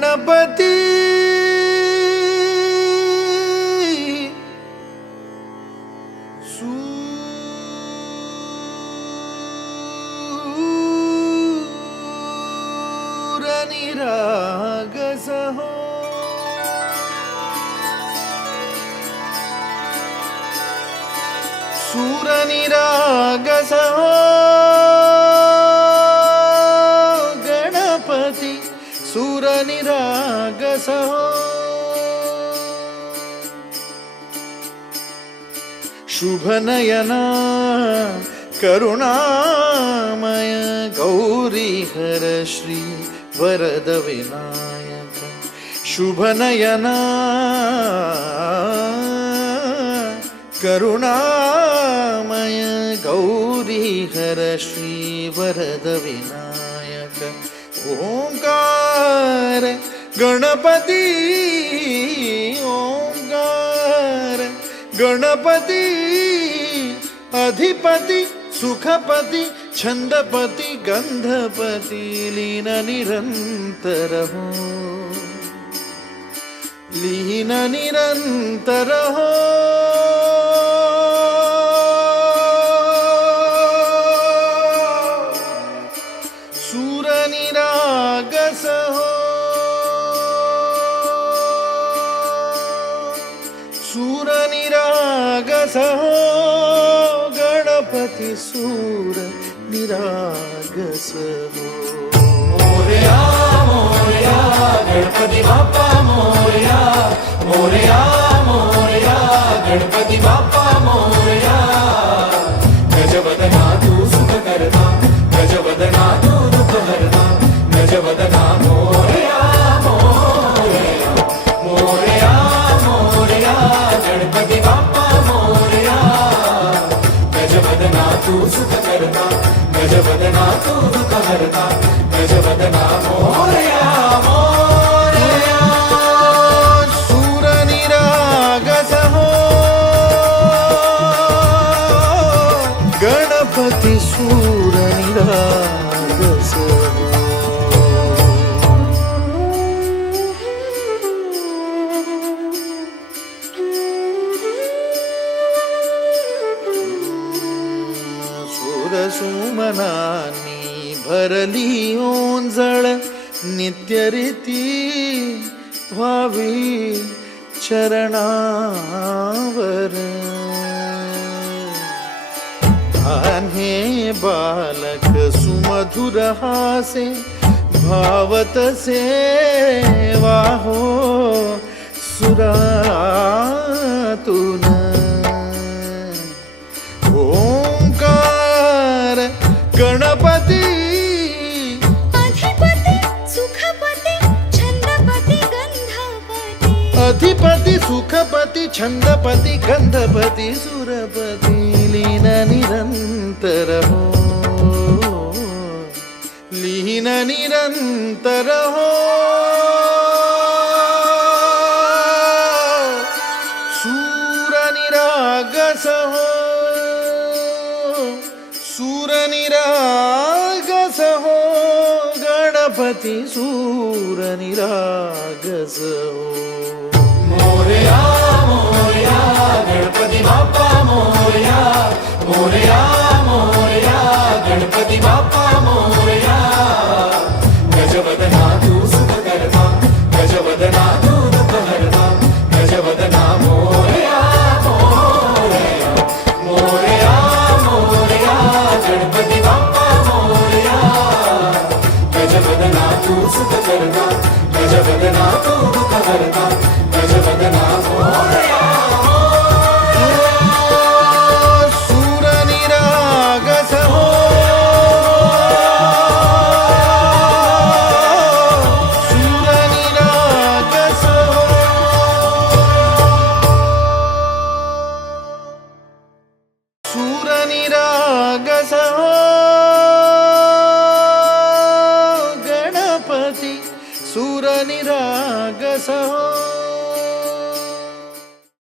गणपती सूरनिरागसः सूरनिरागसः गणपति सूरनिरागसः शुभनयना करुणामय गौरीहर श्री वरद विनायक शुभनयना करुणामय गौरीहर श्री वरद विनायक ओंकार गणपती ओंकार गणपती अधिपति सुखपति छंदपति गंधपति लीन निरंतर हो लीन निरंतर हो सूरनिरागस हो सूरनिरागस हो गणपति सूर निरागस हो मोरया मोरया गणपति बाप्पा मोरया मोरया मोरया गणपति बाप्पा मोरया गजवदना तू सुख करता गजवदना तू दुख हरता गजवदना मोरया मोरया मोरया मोरया गणपति बाप्पा मोरया गजवदना तू सुख करता गजवदना तू दुख हरता गजवदना मोरया मोरया सूरनिरागस हो गणपति सूरनिरागस हो सुमनानी भरली ओंजळ नित्यरीती व्हावी चरणावर आन्हे बालक सुमधुर हासे भावत सेवा हो सुरातून ओंकार गणपती अधिपति सुखपति छंदपति गंधपति अधिपति सुखपति छंदपति गंधपति सुरपति लीन निरंतर हो लीन निरंतर हो सूरनिरागस हो सूरनिरागस हो गणपति सूरनिरागस हो मोरया मोरया गणपति बाप्पा मोरया मोरया मोरया गणपति बाप्पा मोरया गजवदना तू सुख करता गजवदना तू दुख हरता गजवदना मोरया मोरया मोरया मोरया गणपति बाप्पा मोरया गजवदना तू सुख करता गजवदना तू दुख हरता गजवदना मोरया सूरनिरागस हो सूरनिरागस हो सूरनिरागस